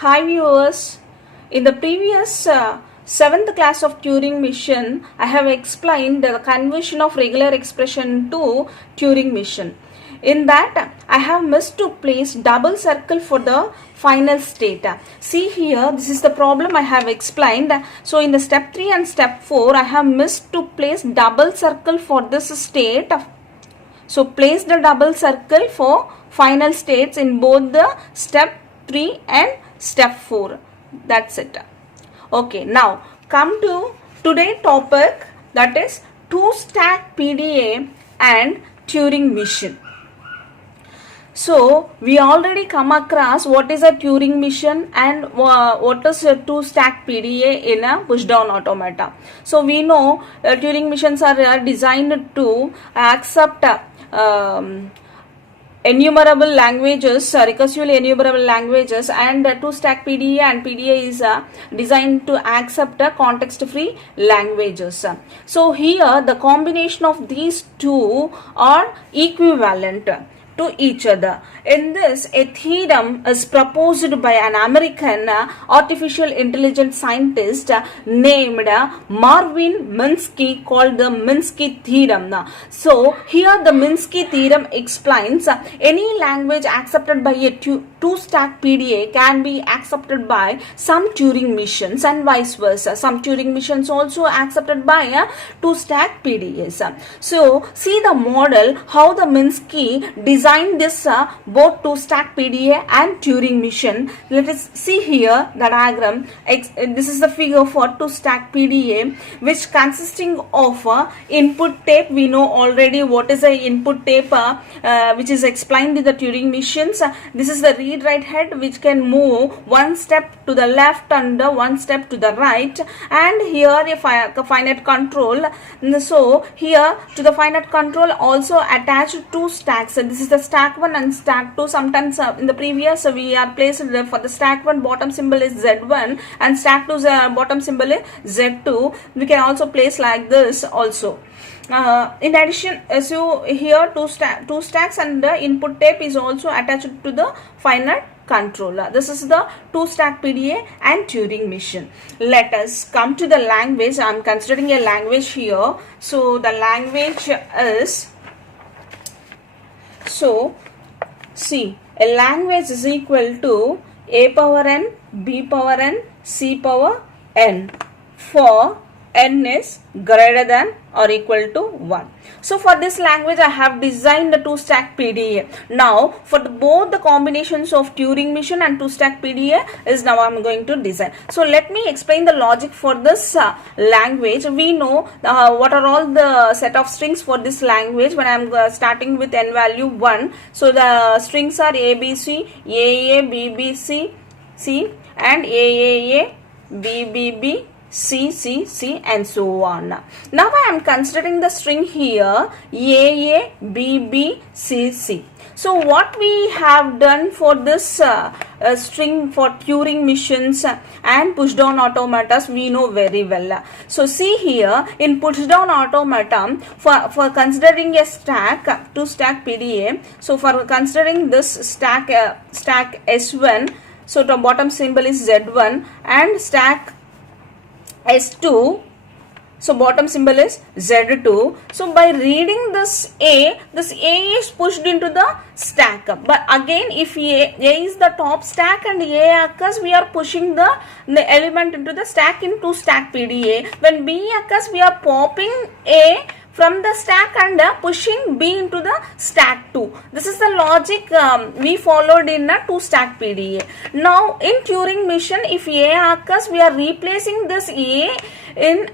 Hi viewers, in the previous 7th class of Turing mission, I have explained the conversion of regular expression to Turing mission. In that, I have missed to place double circle for the final state. See here, this is the problem I have explained. So in the step 3 and step 4, I have missed to place double circle for this state. So place the double circle for final states in both the step 3 and step 4. That's it. Okay, now come to today's topic, that is two-stack PDA and Turing mission. So we already come across what is a Turing mission and what is a two-stack PDA in a push-down automata. So we know Turing missions are designed to accept enumerable languages, recursively enumerable languages, and two-stack PDA and PDA is designed to accept context-free languages. So here the combination of these two are equivalent to each other. In this, a theorem is proposed by an American artificial intelligence scientist named Marvin Minsky, called the Minsky Theorem. So here the Minsky Theorem explains any language accepted by a two-stack PDA can be accepted by some Turing missions and vice versa. Some Turing missions also accepted by two-stack PDAs. So see the model how the Minsky designed this both two-stack PDA and Turing mission. Let us see here the diagram. This is the figure for two-stack PDA, which consisting of input tape. We know already what is a input tape, which is explained in the Turing missions. This is the read-write head, which can move one step to the left and one step to the right, and here a finite control. So here to the finite control also attached two stacks. This is the stack 1 and stack 2. Sometimes in the previous we are placed for the stack 1 bottom symbol is Z1 and stack 2's bottom symbol is Z2. We can also place like this also. In addition, so here two stacks and the input tape is also attached to the finite controller. This is the two-stack PDA and Turing mission. Let us come to the language. I am considering a language here. So the language is, so see, a language is equal to a power n, b power n, c power n for n is greater than or equal to 1. So for this language I have designed the two-stack PDA. Now for both the combinations of Turing mission and two-stack PDA is now I am going to design. So let me explain the logic for this language. We know what are all the set of strings for this language when I am starting with n value 1. So the strings are ABC, AA, BBC, C and AAA, BBB, C, C, C and so on. Now I am considering the string here AA, BB, C, C. So what we have done for this string for Turing missions and push-down automatas, we know very well. So see here in push-down automata, for considering a stack, two-stack PDA, so for considering this stack S1, so the bottom symbol is Z1 and stack S2, so bottom symbol is Z2. So by reading this A is pushed into the stack. But again, if A is the top stack and A occurs, we are pushing the element into the stack in two-stack PDA. When B occurs, we are popping A from the stack and pushing B into the stack 2. This is the logic we followed in a two-stack PDA. Now in Turing mission, if A occurs, we are replacing this A in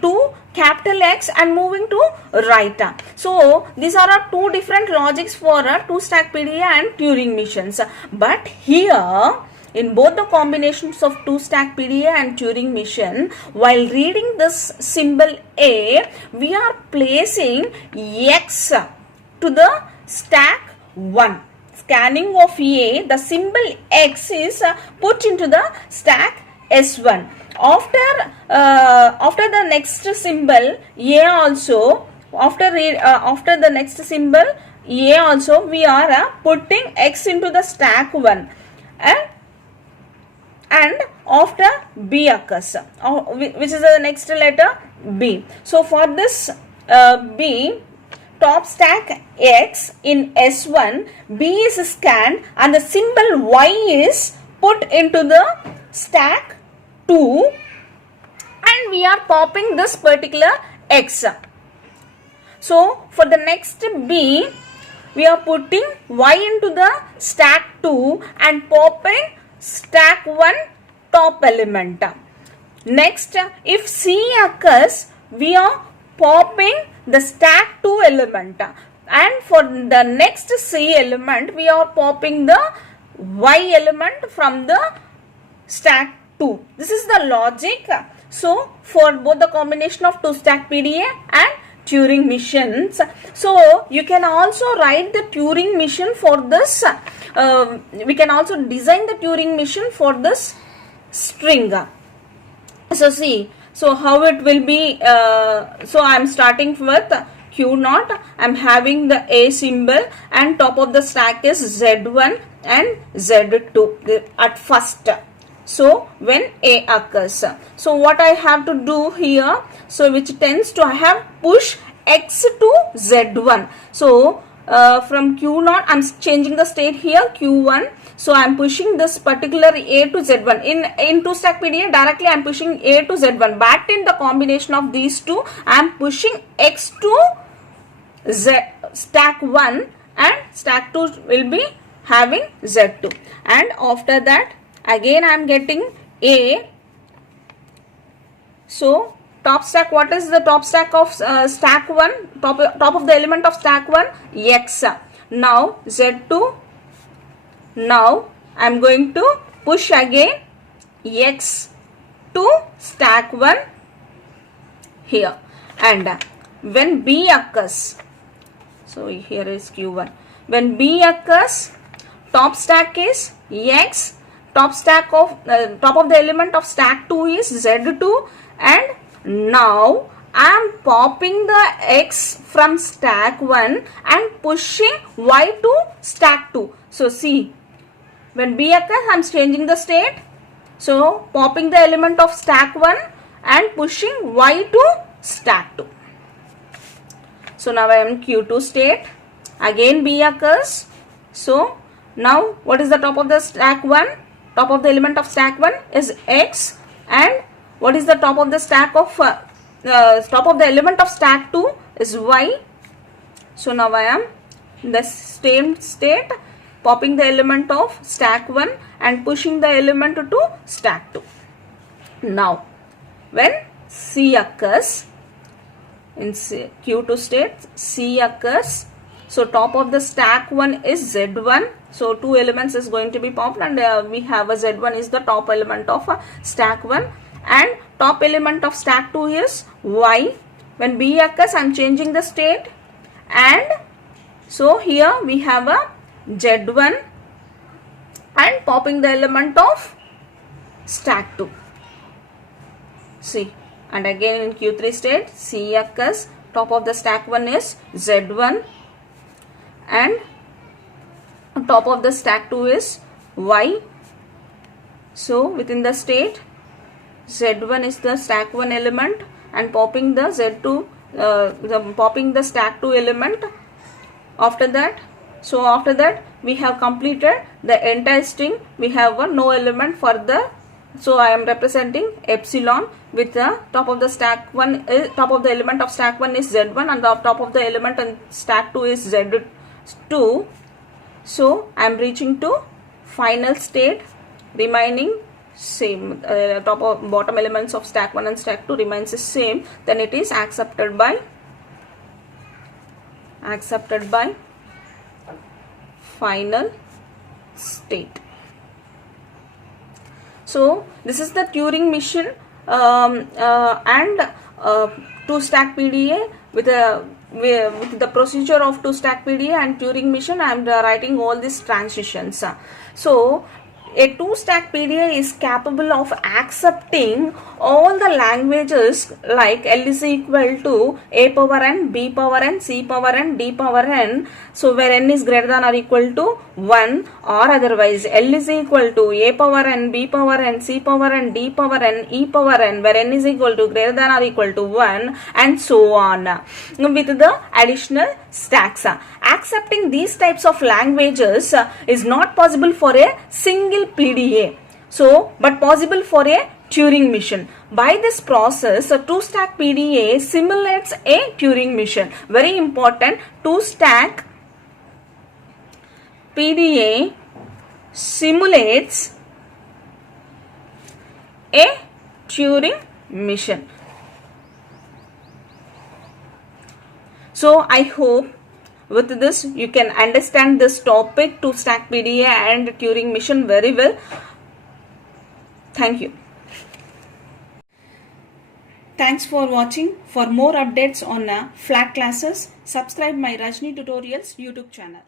to capital X and moving to right. So these are two different logics for two-stack PDA and Turing missions. But here in both the combinations of two-stack PDA and Turing mission, while reading this symbol A, we are placing X to the stack 1. Scanning of A, the symbol X is put into the stack S1. After the next symbol A also, after the next symbol A also, we are putting X into the stack 1 and and after B occurs, which is the next letter B. So for this B, top stack X in S1, B is scanned and the symbol Y is put into the stack 2 and we are popping this particular X. So for the next B, we are putting Y into the stack 2 and popping stack 1 top element. Next, if C occurs, we are popping the stack 2 element, and for the next C element, we are popping the Y element from the stack 2. This is the logic. So for both the combination of 2 stack PDA and Turing machines. So you can also write the Turing machine for this. We can also design the Turing machine for this string. So see, so how it will be. So I am starting with Q0. I am having the A symbol and top of the stack is Z1 and Z2 at first. So when A occurs, so what I have to do here, so which tends to, I have push X to Z1. So from Q0, I am changing the state here Q1. So I am pushing this particular A to Z1. In 2 stack PDA, directly I am pushing A to Z1. But in the combination of these two, I am pushing X to Z stack 1 and stack 2 will be having Z2. And after that, again I am getting A. So top stack, what is the top stack of stack 1? Top of the element of stack 1, X. Now Z2. Now I am going to push again X to stack 1 here. And when B occurs, so here is Q1. When B occurs, top stack is X. Top of the element of stack 2 is Z2, and now I am popping the X from stack 1 and pushing Y to stack 2. So see, when B occurs, I am changing the state. So popping the element of stack 1 and pushing Y to stack 2. So now I am in Q2 state. Again B occurs. So now what is the top of the stack 1? Top of the element of stack 1 is X, and what is the top of the stack of top of the element of stack 2 is Y. So now I am in the same state, popping the element of stack 1 and pushing the element to stack 2. Now when C occurs, in Q2 state C occurs, so top of the stack 1 is Z1. So 2 elements is going to be popped, and we have a Z1 is the top element of stack 1 and top element of stack 2 is Y. When B occurs, I am changing the state, and so here we have a Z1 and popping the element of stack 2. See, and again in Q3 state C occurs, top of the stack 1 is Z1 and top of the stack 2 is Y. So within the state Z1 is the stack 1 element and popping the Z2, popping the stack 2 element. After that, so after that we have completed the entire string. We have a no element for the, so I am representing epsilon with the top of the stack 1 is, top of the element of stack 1 is Z1 and the top of the element and stack 2 is Z2. So I am reaching to final state, remaining same, top of bottom elements of stack 1 and stack 2 remains the same. Then it is accepted by final state. So this is the Turing machine and 2 stack PDA with the procedure of 2 stack PDA and Turing machine. I am writing all these transitions. So a 2 stack PDA is capable of accepting all the languages like L is equal to a power n, b power n, c power n, d power n. So where n is greater than or equal to 1, or otherwise L is equal to a power n, b power n, c power n, d power n, e power n, where n is equal to greater than or equal to 1, and so on with the additional stacks. Accepting these types of languages is not possible for a single PDA, but possible for a Turing machine. By this process, a two-stack PDA simulates a Turing machine. Very important, two-stack PDA simulates a Turing machine. So I hope with this you can understand this topic, two-stack PDA and Turing machine very well. Thank you. Thanks for watching. For more updates on flat classes, subscribe my Rajani Tutorials YouTube channel.